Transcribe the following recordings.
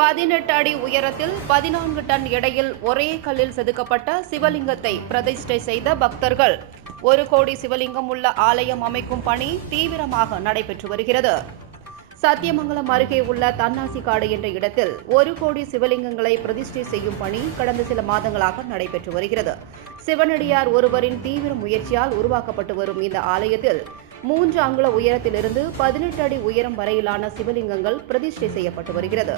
18 அடி உயரத்தில் 14 டன் எடையில் ஒரே கல்லில் செதுக்கப்பட்ட சிவலிங்கத்தை பிரதிஷ்டை செய்த பக்தர்கள் 1 கோடி சிவலிங்கம் உள்ள ஆலயம் அமைக்கும் பணி தீவிரமாக நடைபெற்று வருகிறது. சத்தியமங்கலம் அருகே உள்ள தன்னாசிக்காடு என்ற இடத்தில் 1 கோடி சிவலிங்கங்களை பிரதிஷ்டை செய்யும் பணி கடந்த சில மாதங்களாக நடைபெற்று வருகிறது. சிவனடியார் ஒருவரின் தீவிர முயற்சியால் உருவாக்கப்பட்டு வரும் இந்த ஆலயத்தில் 3 அங்குல உயரத்திலிருந்து 18 அடி உயரம் வரையிலான சிவலிங்கங்கள் பிரதிஷ்டை செய்யப்பட்டு வருகிறது.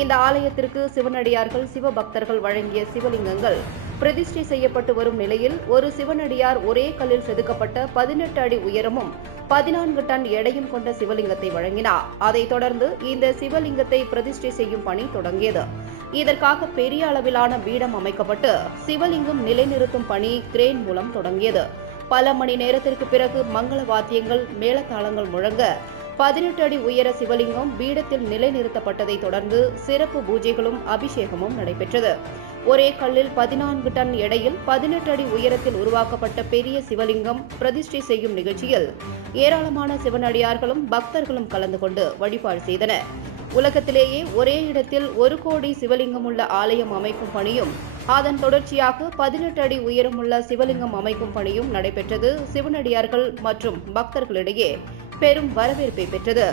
இந்த ஆலயத்திற்கு சிவனடியார்கள் சிவபக்தர்கள் வழங்கிய சிவலிங்கங்கள் பிரதிஷ்டை செய்யப்பட்டு வரும் நிலையில் ஒரு சிவனடியார் ஒரே கல்லில் செதுக்கப்பட்ட 18 அடி உயரமும் 14 டன் எடையும் கொண்ட சிவலிங்கத்தை வழங்கினார். அதைத் தொடர்ந்து இந்த சிவலிங்கத்தை பிரதிஷ்டை செய்யும் பணி தொடங்கியது. இதற்காக பெரிய அளவிலான பீடம் அமைக்கப்பட்டு சிவலிங்கம் நிலைநிறுத்தும் பணி கிரேன் மூலம் தொடங்கியது. பல மணி நேரத்திற்கு பிறகு மங்கள வாத்தியங்கள் மேளதாளங்கள் முழங்க 18 அடி உயர சிவலிங்கம் பீடத்தில் நிலைநிறுத்தப்பட்டதை தொடர்ந்து சிறப்பு பூஜைகளும் அபிஷேகமும் நடைபெற்றது. ஒரே கல்லில் 14 டன் எடையில் 18 அடி உயரத்தில் உருவாக்கப்பட்ட பெரிய சிவலிங்கம் பிரதிஷ்டை செய்யும் நிகழ்ச்சியில் ஏராளமான சிவனடியார்களும் பக்தர்களும் கலந்து கொண்டு வழிபாடு செய்தனர். உலகத்திலேயே ஒரே இடத்தில் 1 கோடி சிவலிங்கம் உள்ள ஆலயம் அமைக்கும் பணியும் அதன் தொடர்ச்சியாக 18 அடி உயரமுள்ள சிவலிங்கம் அமைக்கும் பணியும் நடைபெற்றது. சிவனடியார்கள் மற்றும் பக்தர்களிடையே பெரும் வரவேற்பை பெற்றது.